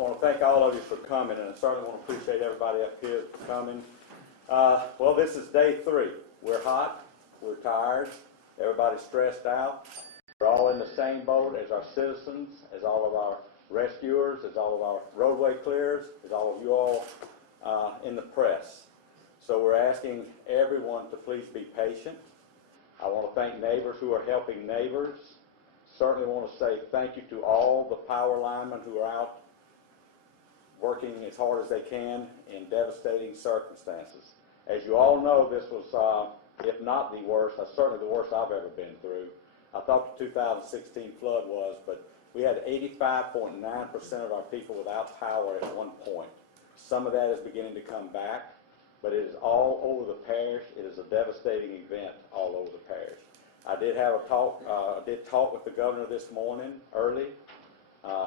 want to thank all of you for coming, and I certainly want to appreciate everybody up here for coming. Well, this is day 3. We're hot, we're tired, everybody's stressed out. We're all in the same boat as our citizens, as all of our rescuers, as all of our roadway clearers, as all of you all in the press. So we're asking everyone to please be patient. I want to thank neighbors who are helping neighbors. Certainly want to say thank you to all the power linemen who are out working as hard as they can in devastating circumstances. As you all know, this was, if not the worst, certainly the worst I've ever been through. I thought the 2016 flood was, but we had 85.9% of our people without power at one point. Some of that is beginning to come back, but it is all over the parish. It is a devastating event all over the parish. I did have a talk. I did talk with the governor this morning early.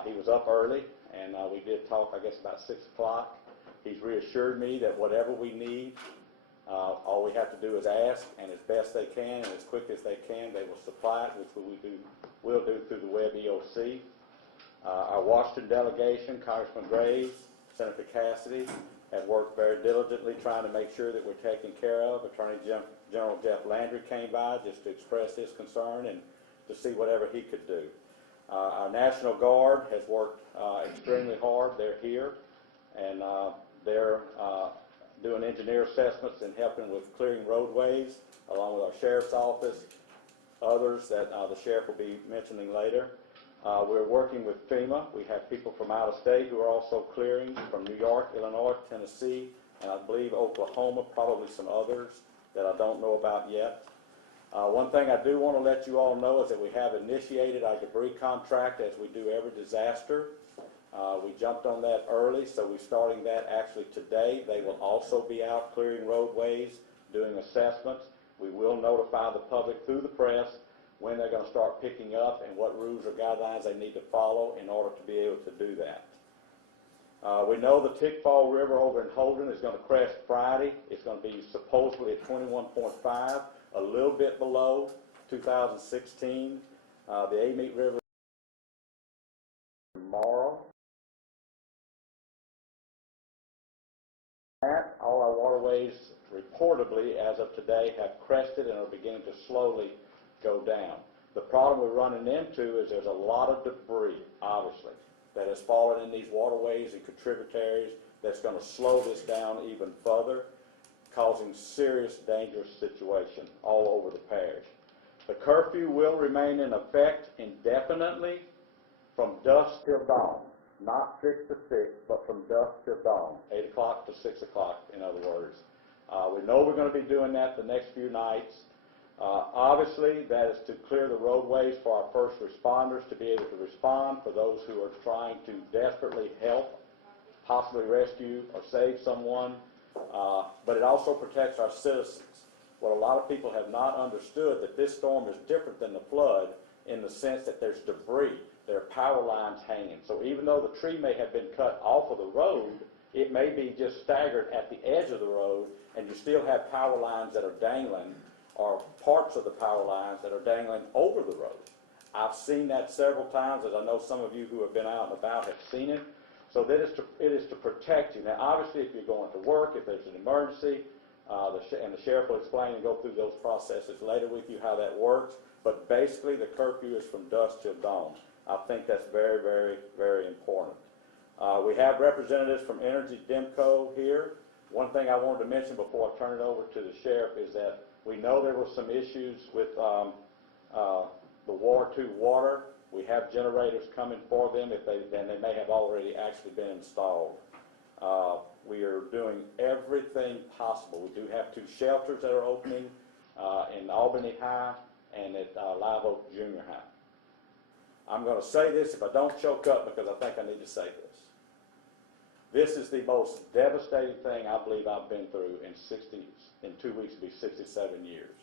He was up early, and we did talk, I guess, about 6 o'clock. He's reassured me that whatever we need, all we have to do is ask, and as best they can and as quick as they can, they will supply it, which we'll do through the Web EOC. Our Washington delegation, Congressman Graves, Senator Cassidy, have worked very diligently trying to make sure that we're taken care of. Attorney General Jeff Landry came by just to express his concern and to see whatever he could do. Our National Guard has worked extremely hard. They're here, and they're doing engineer assessments and helping with clearing roadways, along with our Sheriff's Office, others that the Sheriff will be mentioning later. We're working with FEMA. We have people from out of state who are also clearing from New York, Illinois, Tennessee, and I believe Oklahoma, probably some others that I don't know about yet. One thing I do want to let you all know is that we have initiated our debris contract as we do every disaster. We jumped on that early, so we're starting that actually today. They will also be out clearing roadways, doing assessments. We will notify the public through the press when they're going to start picking up and what rules or guidelines they need to follow in order to be able to do that. We know the Tickfall River over in Holden is going to crest Friday. It's going to be supposedly at 21.5, a little bit below 2016. The Amite River tomorrow. All our waterways reportedly as of today have crested and are beginning to slowly go down. The problem we're running into is there's a lot of debris, obviously, that has fallen in these waterways and tributaries that's going to slow this down even further, causing serious, dangerous situation all over the parish. The curfew will remain in effect indefinitely from dusk till dawn. Not 6 to 6, but from dusk till dawn, 8 o'clock to 6 o'clock, in other words. We know we're going to be doing that the next few nights. Obviously, that is to clear the roadways for our first responders to be able to respond, for those who are trying to desperately help, possibly rescue or save someone. But it also protects our citizens. What a lot of people have not understood, that this storm is different than the flood in the sense that there's debris. There are power lines hanging. So even though the tree may have been cut off of the road, it may be just staggered at the edge of the road, and you still have power lines that are dangling, or parts of the power lines that are dangling over the road. I've seen that several times, as I know some of you who have been out and about have seen it. So that it is to protect you. Now, obviously, if you're going to work, if there's an emergency, and the sheriff will explain and go through those processes later with you how that works. But basically, the curfew is from dusk till dawn. I think that's very, very, very important. We have representatives from Energy Demco here. One thing I wanted to mention before I turn it over to the sheriff is that we know there were some issues with the War 2 water. We have generators coming for them, and they may have already actually been installed. We are doing everything possible. We do have 2 shelters that are opening in Albany High and at Live Oak Junior High. I'm going to say this if I don't choke up, because I think I need to say this. This is the most devastating thing I believe I've been through in 2 weeks, it'll be 67 years.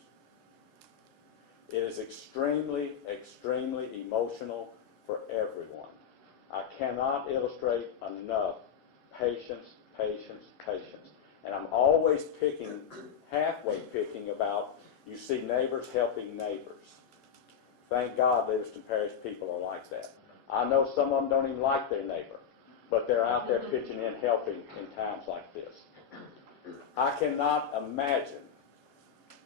It is extremely, extremely emotional for everyone. I cannot illustrate enough patience, patience, patience. And I'm always halfway picking about, you see neighbors helping neighbors. Thank God Livingston Parish people are like that. I know some of them don't even like their neighbor. but they're out there pitching in, helping in times like this. I cannot imagine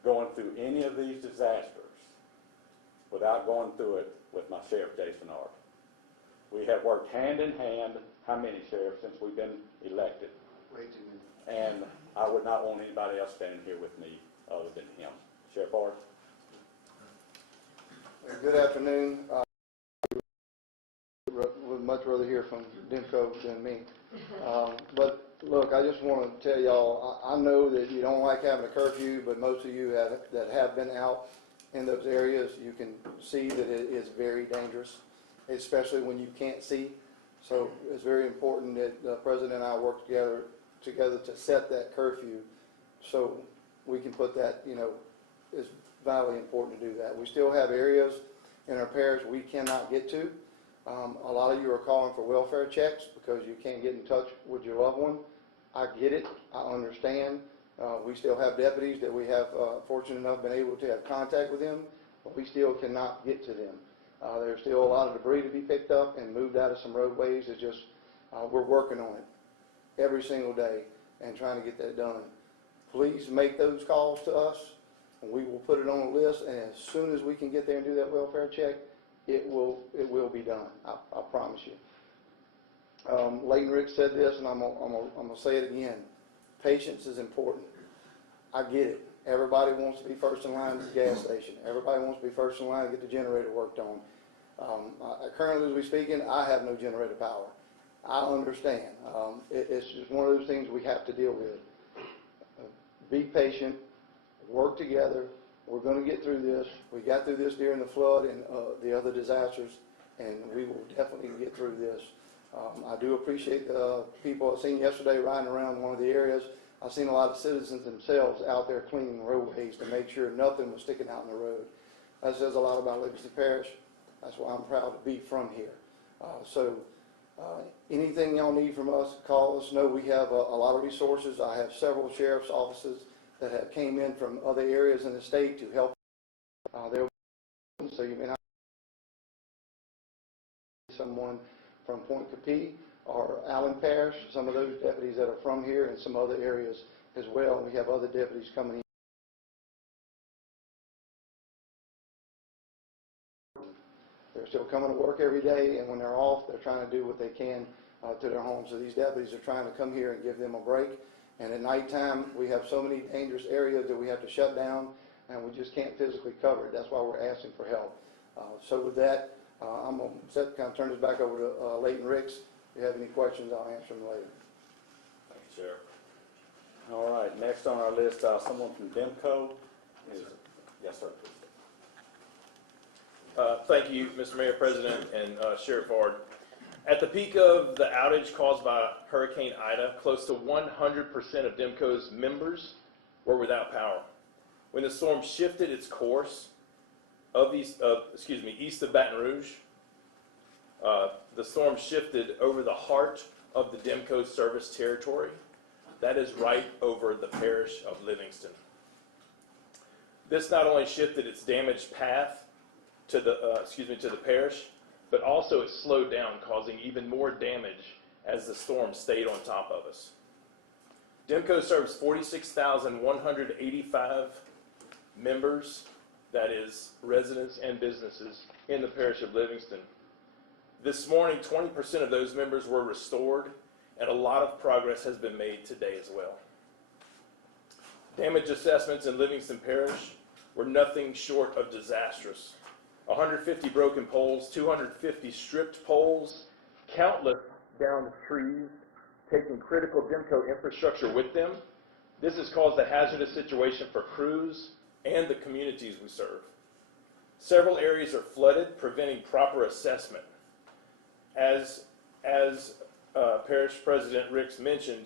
going through any of these disasters without going through it with my Sheriff Jason Art. We have worked hand in hand, how many sheriffs, since we've been elected? Way too many. And I would not want anybody else standing here with me other than him. Sheriff Art? Good afternoon. Would much rather hear from Demko than me. But look, I just want to tell y'all, I know that you don't like having a curfew, but most of you that have been out in those areas, you can see that it is very dangerous, especially when you can't see. So it's very important that the President and I work together to set that curfew, so we can put that, you know, it's vitally important to do that. We still have areas in our parish we cannot get to. A lot of you are calling for welfare checks because you can't get in touch with your loved one. I get it. I understand. We still have deputies that we have, fortunate enough, been able to have contact with them, but we still cannot get to them. There's still a lot of debris to be picked up and moved out of some roadways. It's just, we're working on it every single day and trying to get that done. Please make those calls to us, and we will put it on a list, and as soon as we can get there and do that welfare check, it will be done. I promise you. Leighton Rick said this, and I'm gonna say it again. Patience is important. I get it. Everybody wants to be first in line at the gas station. Everybody wants to be first in line to get the generator worked on. Currently, as we speaking, I have no generator power. I understand. It's just one of those things we have to deal with. Be patient. Work together. We're going to get through this. We got through this during the flood and the other disasters, and we will definitely get through this. I do appreciate the people I've seen yesterday riding around one of the areas. I've seen a lot of citizens themselves out there cleaning roadways to make sure nothing was sticking out in the road. That says a lot about Livingston Parish. That's why I'm proud to be from here. Anything y'all need from us, call us. Know we have a lot of resources. I have several sheriff's offices that have came in from other areas in the state to help. So you may not someone from Point Capee or Allen Parish, some of those deputies that are from here and some other areas as well. We have other deputies coming in. They're still coming to work every day, and when they're off, they're trying to do what they can to their homes. So these deputies are trying to come here and give them a break. And at nighttime, we have so many dangerous areas that we have to shut down, and we just can't physically cover it. That's why we're asking for help. So with that, I'm going to turn this back over to Leighton Ricks. If you have any questions, I'll answer them later. Thank you, Sheriff. All right, next on our list, someone from Demko. Yes, sir. Thank you, Mr. Mayor, President, and Sheriff Ard. At the peak of the outage caused by Hurricane Ida, close to 100% of Demko's members were without power. When the storm shifted its course east of Baton Rouge, the storm shifted over the heart of the Demko service territory. That is right over the parish of Livingston. This not only shifted its damaged path to the parish, but also it slowed down, causing even more damage as the storm stayed on top of us. Demko serves 46,185 members, that is residents and businesses, in the parish of Livingston. This morning, 20% of those members were restored, and a lot of progress has been made today as well. Damage assessments in Livingston Parish were nothing short of disastrous. 150 broken poles, 250 stripped poles, countless downed trees, taking critical Demko infrastructure with them. This has caused a hazardous situation for crews and the communities we serve. Several areas are flooded, preventing proper assessment. As Parish President Ricks mentioned,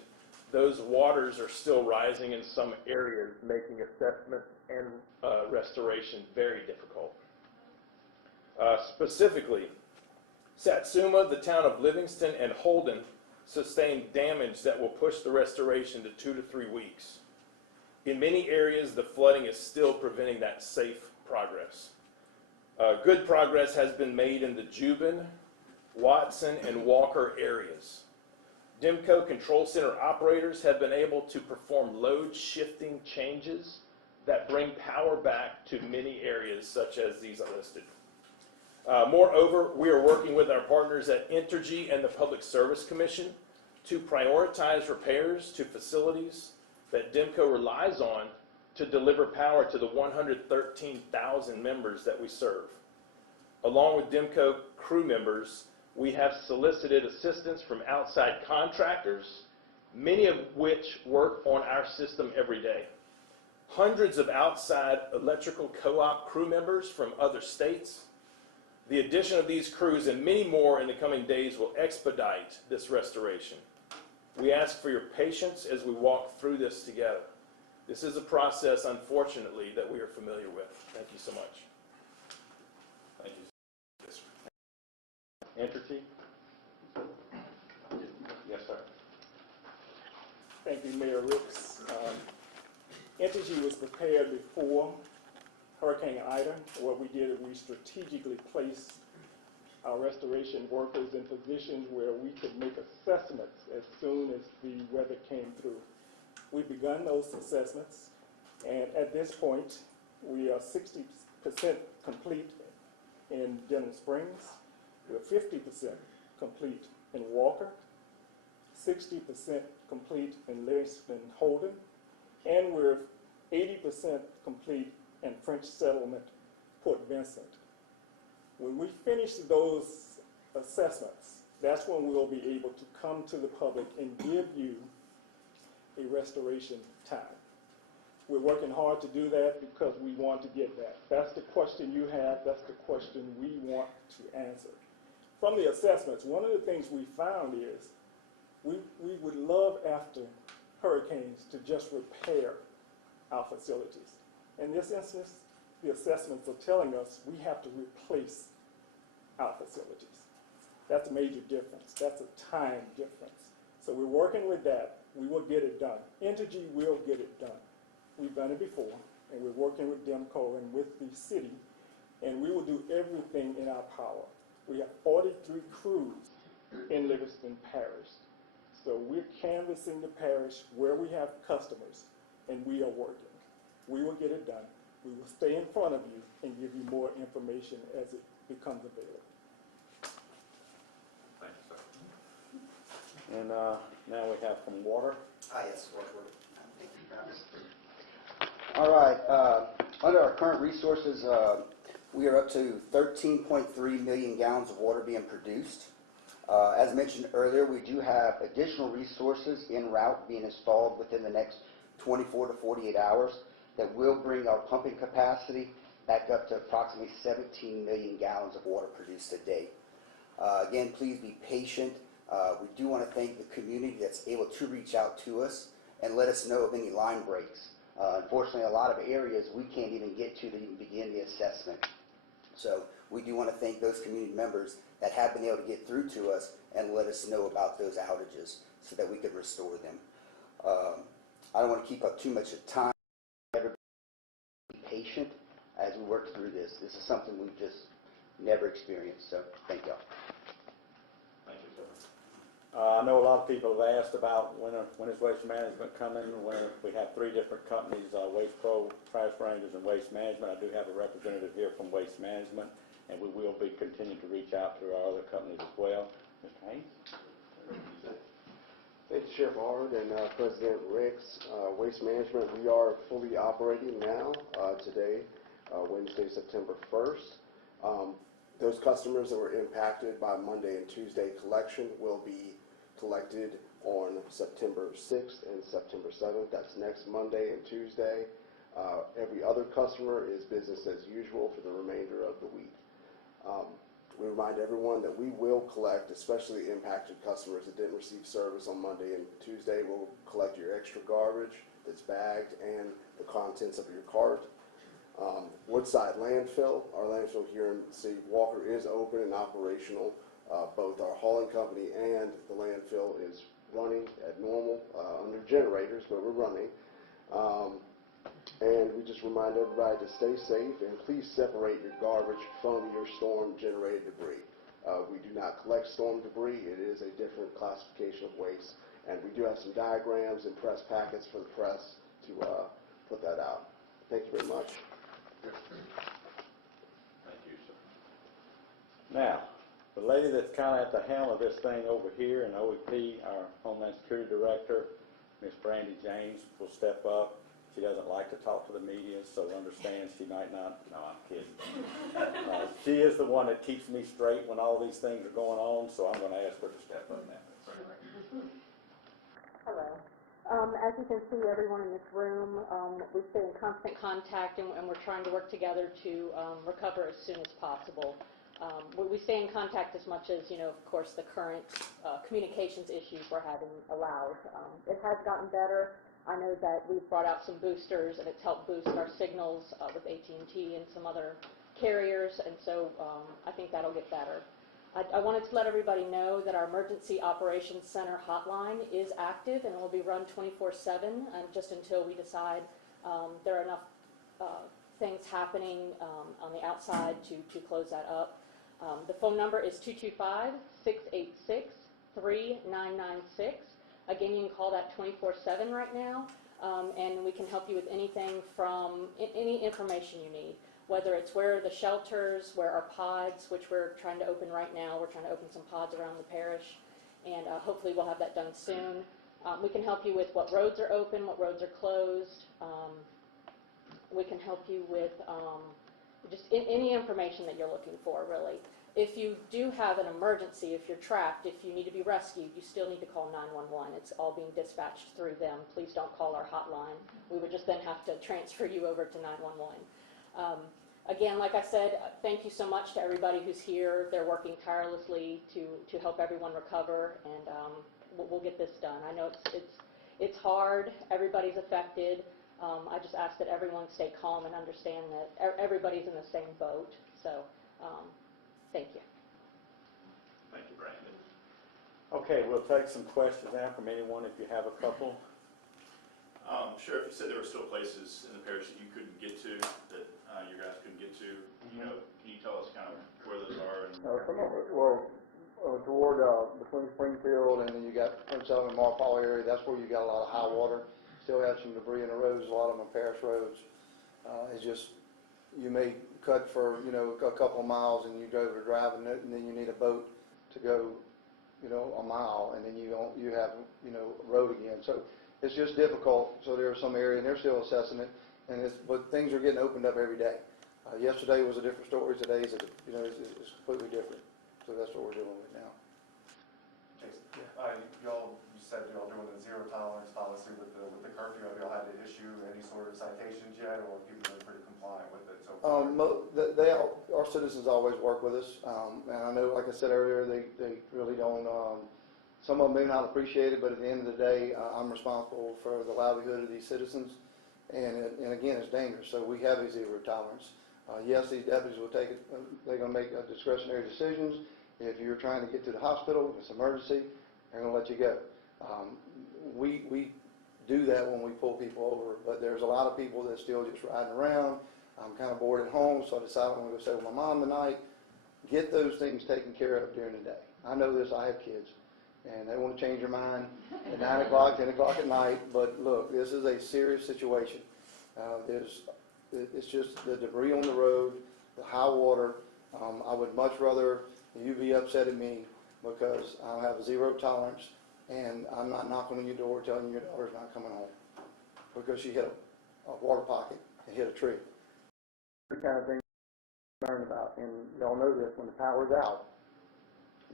those waters are still rising in some areas, making assessment and restoration very difficult. Specifically, Satsuma, the town of Livingston, and Holden sustained damage that will push the restoration to 2 to 3 weeks. In many areas, the flooding is still preventing that safe progress. Good progress has been made in the Juban, Watson, and Walker areas. DIMCO control center operators have been able to perform load shifting changes that bring power back to many areas such as these are listed. Moreover, we are working with our partners at Entergy and the Public Service Commission to prioritize repairs to facilities that DIMCO relies on to deliver power to the 113,000 members that we serve. Along with DIMCO crew members, we have solicited assistance from outside contractors, many of which work on our system every day. Hundreds of outside electrical co-op crew members from other states. The addition of these crews and many more in the coming days will expedite this restoration. We ask for your patience as we walk through this together. This is a process, unfortunately, that we are familiar with. Thank you so much. Thank you. Entergy? Yes, sir. Thank you, Mayor Ricks. Entergy was prepared before Hurricane Ida. What we did is we strategically placed our restoration workers in positions where we could make assessments as soon as the weather came through. We've begun those assessments, and at this point, we are 60% complete in Denham Springs. We're 50% complete in Walker, 60% complete in Livingston Holden, and we're 80% complete in French Settlement, Port Vincent. When we finish those assessments, that's when we'll be able to come to the public and give you a restoration time. We're working hard to do that because we want to get that. That's the question you have, that's the question we want to answer. From the assessments, one of the things we found is we would love after hurricanes to just repair our facilities. In this instance, the assessments are telling us we have to replace our facilities. That's a major difference. That's a time difference. So we're working with that. We will get it done. Entergy will get it done. We've done it before, and we're working with DIMCO and with the city, and we will do everything in our power. We have 43 crews in Livingston Parish. So we're canvassing the parish where we have customers, and we are working. We will get it done. We will stay in front of you and give you more information as it becomes available. Thank you, sir. And now we have from water. Yes, water. Thank you, Travis. All right, under our current resources, we are up to 13.3 million gallons of water being produced. As mentioned earlier, we do have additional resources en route being installed within the next 24 to 48 hours that will bring our pumping capacity back up to approximately 17 million gallons of water produced a day. Again, please be patient. We do want to thank the community that's able to reach out to us and let us know of any line breaks. Unfortunately, a lot of areas we can't even get to even begin the assessment. So we do want to thank those community members that have been able to get through to us and let us know about those outages so that we could restore them. I don't want to keep up too much of time. Everybody be patient as we work through this. This is something we've just never experienced, so thank y'all. Thank you, sir. I know a lot of people have asked about when is Waste Management coming. We have three different companies, Waste Pro, Trash Rangers, and Waste Management. I do have a representative here from Waste Management, and we will be continuing to reach out to our other companies as well. Mr. Haynes? Thank you, Sheriff Howard and President Ricks. Waste Management, we are fully operating now today, Wednesday, September 1st. Those customers that were impacted by Monday and Tuesday collection will be collected on September 6th and September 7th. That's next Monday and Tuesday. Every other customer is business as usual for the remainder of the week. We remind everyone that we will collect, especially impacted customers that didn't receive service on Monday and Tuesday. We'll collect your extra garbage that's bagged and the contents of your cart. Woodside Landfill, our landfill here in the city of Walker, is open and operational. Both our hauling company and the landfill is running at normal under generators, but we're running. And we just remind everybody to stay safe and please separate your garbage from your storm-generated debris. We do not collect storm debris. It is a different classification of waste. And we do have some diagrams and press packets for the press to put that out. Thank you very much. Thank you, sir. Now, the lady that's kind of at the helm of this thing over here, and OEP, our Homeland Security Director, Miss Brandy James, will step up. She doesn't like to talk to the media, so understand she might not. No, I'm kidding. She is the one that keeps me straight when all these things are going on, so I'm going to ask her to step up now. Hello. As you can see, everyone in this room, we stay in constant contact, and we're trying to work together to recover as soon as possible. We stay in contact as much as, of course, the current communications issues we're having allowed. It has gotten better. I know that we've brought out some boosters, and it's helped boost our signals with AT&T and some other carriers, and so I think that'll get better. I wanted to let everybody know that our Emergency Operations Center hotline is active, and it will be run 24/7 just until we decide there are enough things happening on the outside to close that up. The phone number is 225-686-3996. Again, you can call that 24/7 right now, and we can help you with anything from any information you need, whether it's where the shelters, where our pods, which we're trying to open right now. We're trying to open some pods around the parish, and hopefully we'll have that done soon. We can help you with what roads are open, what roads are closed. We can help you with just any information that you're looking for, really. If you do have an emergency, if you're trapped, if you need to be rescued, you still need to call 911. It's all being dispatched through them. Please don't call our hotline. We would just then have to transfer you over to 911. Again, like I said, thank you so much to everybody who's here. They're working tirelessly to help everyone recover, and we'll get this done. I know it's hard. Everybody's affected. I just ask that everyone stay calm and understand that everybody's in the same boat. So, thank you. Thank you, Brandon. Okay, we'll take some questions now from anyone if you have a couple. Sheriff, you said there were still places in the parish that you couldn't get to, that your guys couldn't get to. Can you tell us kind of where those are? And Some of it, well, toward between Springfield and then you got Prince Edward and Marpole area, that's where you got a lot of high water. Still have some debris in the roads, a lot of them are parish roads. It's just, you may cut for, a couple of miles and you go to drive and then you need a boat to go, a mile, and then you have, a road again. So it's just difficult. So there's some area and they're still assessing it, but things are getting opened up every day. Yesterday was a different story. Today is, it's completely different. So that's what we're dealing with now. Jason, you said y'all doing a zero tolerance policy with the curfew. Have y'all had to issue any sort of citations yet, or people been pretty compliant with it so far? Our citizens always work with us, and I know, like I said earlier, they really don't. Some of them may not appreciate it, but at the end of the day, I'm responsible for the livelihood of these citizens, and again, it's dangerous. So we have a zero tolerance. Yes, these deputies will take it. They're going to make discretionary decisions. If you're trying to get to the hospital, if it's an emergency, they're going to let you go. We do that when we pull people over, but there's a lot of people that still just riding around. I'm kind of bored at home, so I decided I'm going to go stay with my mom tonight. Get those things taken care of during the day. I know this, I have kids, and they want to change their mind at 9 o'clock, 10 o'clock at night, but look, this is a serious situation. It's just the debris on the road, the high water. I would much rather you be upset at me because I have a zero tolerance and I'm not knocking on your door telling you your daughter's not coming home because she hit a water pocket and hit a tree. The kind of thing I'm concerned about, and y'all know this, when the power's out,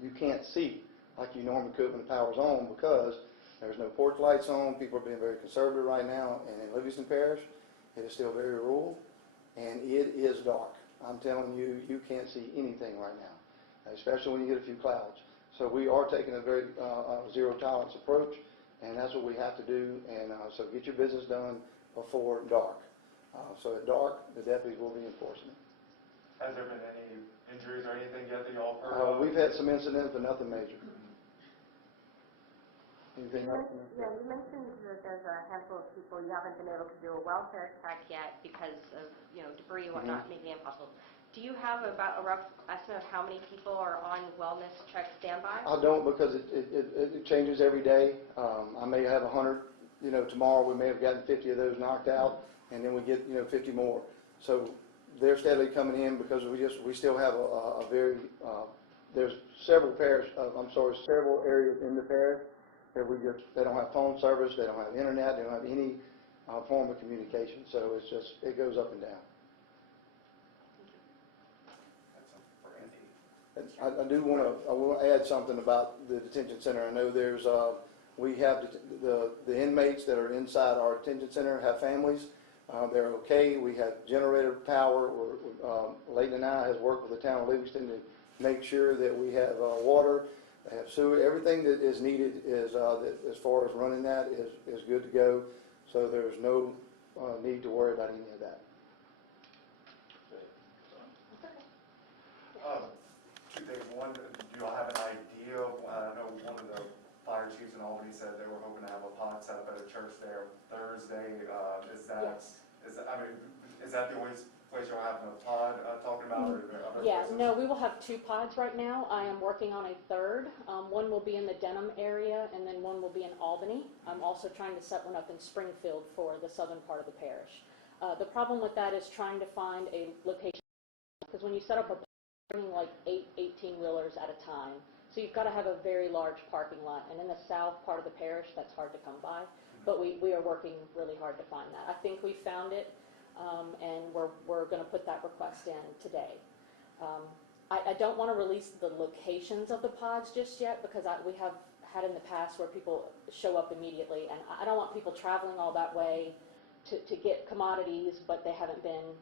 you can't see like you normally could when the power's on because there's no porch lights on. People are being very conservative right now, and in Livingston Parish, it is still very rural, and it is dark. I'm telling you, you can't see anything right now, especially when you get a few clouds. So we are taking a very zero tolerance approach, and that's what we have to do. And so get your business done before dark. So at dark, the deputies will be enforcing it. Has there been any injuries or anything yet that y'all heard of? We've had some incidents, but nothing major. Anything else? Yeah, you mentioned that there's a handful of people you haven't been able to do a welfare check yet because of debris and whatnot, making it impossible. Do you have about a rough estimate of how many people are on wellness check standby? I don't, because it changes every day. I may have 100, tomorrow we may have gotten 50 of those knocked out, and then we get, 50 more. So they're steadily coming in because we still have a very, there's several areas in the parish that they don't have phone service, they don't have internet, they don't have any form of communication. So it goes up and down. I want to add something about the detention center. I know we have the inmates that are inside our detention center have families. They're okay. We have generator power. Leighton and I has worked with the town of Livingston to make sure that we have water, they have sewer. Everything that is needed is as far as running that is good to go. So there's no need to worry about any of that. Two things. One, do you all have an idea? I know one of the fire chiefs in Albany said they were hoping to have a pod set up at a church there Thursday. Yes. Is that the only place you're having a pod talking about, or are there other Yeah, places? no, we will have 2 pods right now. I am working on a third. One will be in the Denham area, and then one will be in Albany. I'm also trying to set one up in Springfield for the southern part of the parish. The problem with that is trying to find a location, because when you set up a pod, you're bringing like 8 18-wheelers at a time. So you've got to have a very large parking lot, and in the south part of the parish, that's hard to come by. But we are working really hard to find that. I think we found it, and we're going to put that request in today. I don't want to release the locations of the pods just yet, because we have had in the past where people show up immediately, and I don't want people traveling all that way to get commodities, but they haven't been,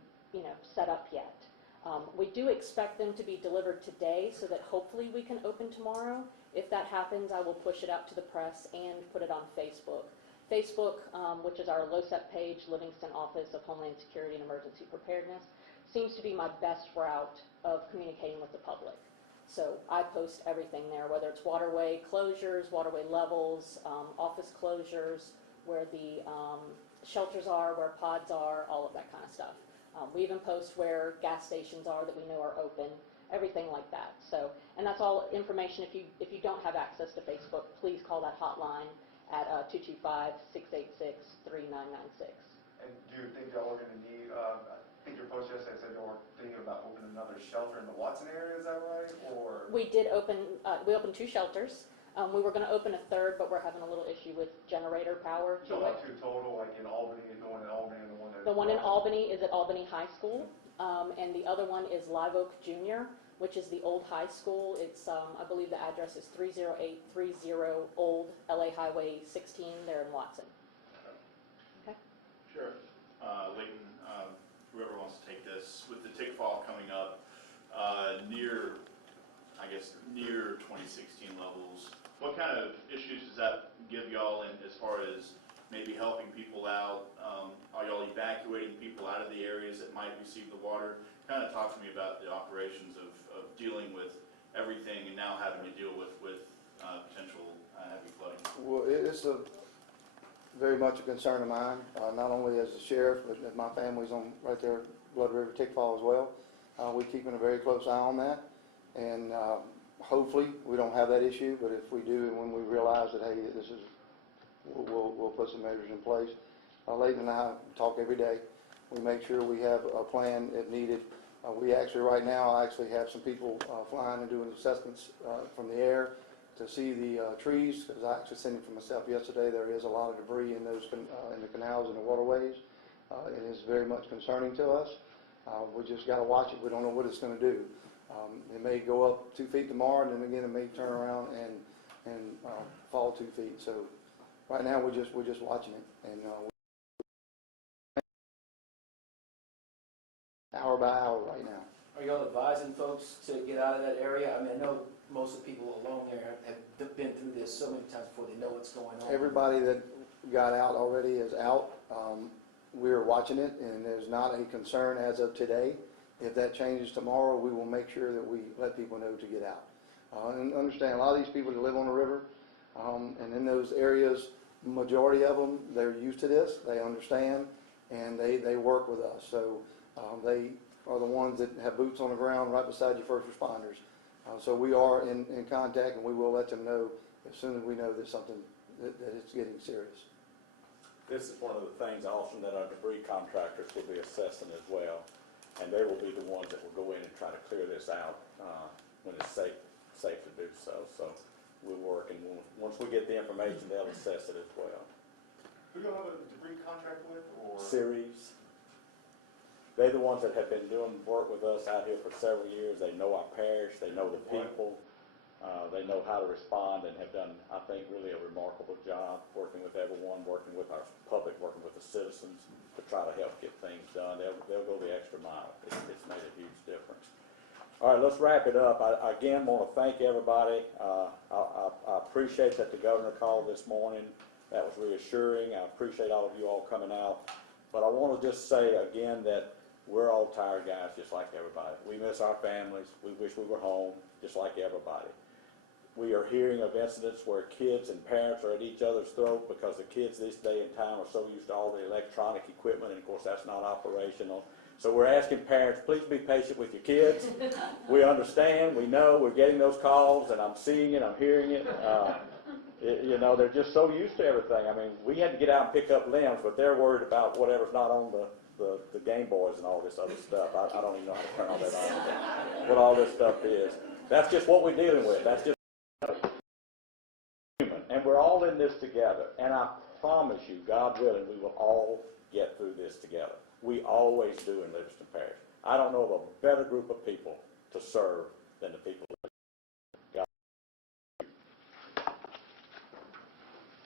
set up yet. We do expect them to be delivered today so that hopefully we can open tomorrow. If that happens, I will push it out to the press and put it on Facebook. Facebook, which is our LOSEP page, Livingston Office of Homeland Security and Emergency Preparedness, seems to be my best route of communicating with the public. So I post everything there, whether it's waterway closures, waterway levels, office closures, where the shelters are, where pods are, all of that kind of stuff. We even post where gas stations are that we know are open, everything like that. So, and that's all information. If you don't have access to Facebook, please call that hotline at 225-686-3996. And do you think y'all are going to need, I think your post yesterday said y'all were thinking about opening another shelter in the Watson area, is that right? Or We did open, we opened 2 shelters. We were going to open a third, but we're having a little issue with generator power to y'all it. have 2 total, like in Albany, the one in Albany and the one in... The one in Albany is at Albany High School, and the other one is Live Oak Junior, which is the old high school. It's, I believe the address is 30830 Old LA Highway 16 there in Watson. Okay. Sheriff, Leighton, whoever wants to take this, with the tick fall coming up, near 2016 levels, what kind of issues does that give y'all in as far as maybe helping people out? Are y'all evacuating people out of the areas that might receive the water? Kind of talk to me about the operations of dealing with everything and now having to deal with potential heavy flooding. Well, it's very much a concern of mine, not only as a sheriff, but my family's on right there, Blood River Tick Fall as well. We're keeping a very close eye on that, and hopefully we don't have that issue, but if we do, and when we realize that, hey, we'll put some measures in place. Leighton and I talk every day. We make sure we have a plan if needed. We actually, right now, I actually have some people flying and doing assessments from the air to see the trees, because I actually seen it for myself yesterday. There is a lot of debris in those in the canals and the waterways. It is very much concerning to us. We just got to watch it. We don't know what it's going to do. It may go up 2 feet tomorrow, and then again it may turn around and fall 2 feet. So right now we're just watching it, and hour by hour right now. Are y'all advising folks to get out of that area? I mean, I know most of the people along there have been through this so many times before they know what's going on. Everybody that got out already is out. We're watching it, and there's not a concern as of today. If that changes tomorrow, we will make sure that we let people know to get out. And understand, a lot of these people that live on the river, and in those areas, majority of them, they're used to this, they understand, and they work with us. So they are the ones that have boots on the ground right beside your first responders. So we are in contact, and we will let them know as soon as we know that something, that it's getting serious. This is one of the things also that our debris contractors will be assessing as well. And they will be the ones that will go in and try to clear this out when it's safe to do so. So we'll work, and once we get the information, they'll assess it as well. Who do you have a debris contract with, or? Series. They're the ones that have been doing work with us out here for several years. They know our parish, they know the people, they know how to respond, and have done, I think, really a remarkable job working with everyone, working with our public, working with the citizens to try to help get things done. They'll go the extra mile. It's made a huge difference. All right, let's wrap it up. I again want to thank everybody. I appreciate that the governor called this morning. That was reassuring. I appreciate all of you all coming out. But I want to just say again that we're all tired guys, just like everybody. We miss our families. We wish we were home, just like everybody. We are hearing of incidents where kids and parents are at each other's throat because the kids this day and time are so used to all the electronic equipment, and of course that's not operational. So we're asking parents, please be patient with your kids. We understand, we know, we're getting those calls, and I'm seeing it, I'm hearing it. You know, they're just so used to everything. I mean, we had to get out and pick up limbs, but they're worried about whatever's not on the Game Boys and all this other stuff. I don't even know how to turn all that on, what all this stuff is. That's just what we're dealing with. That's just human. And we're all in this together. And I promise you, God willing, we will all get through this together. We always do in Livingston Parish. I don't know of a better group of people to serve than the people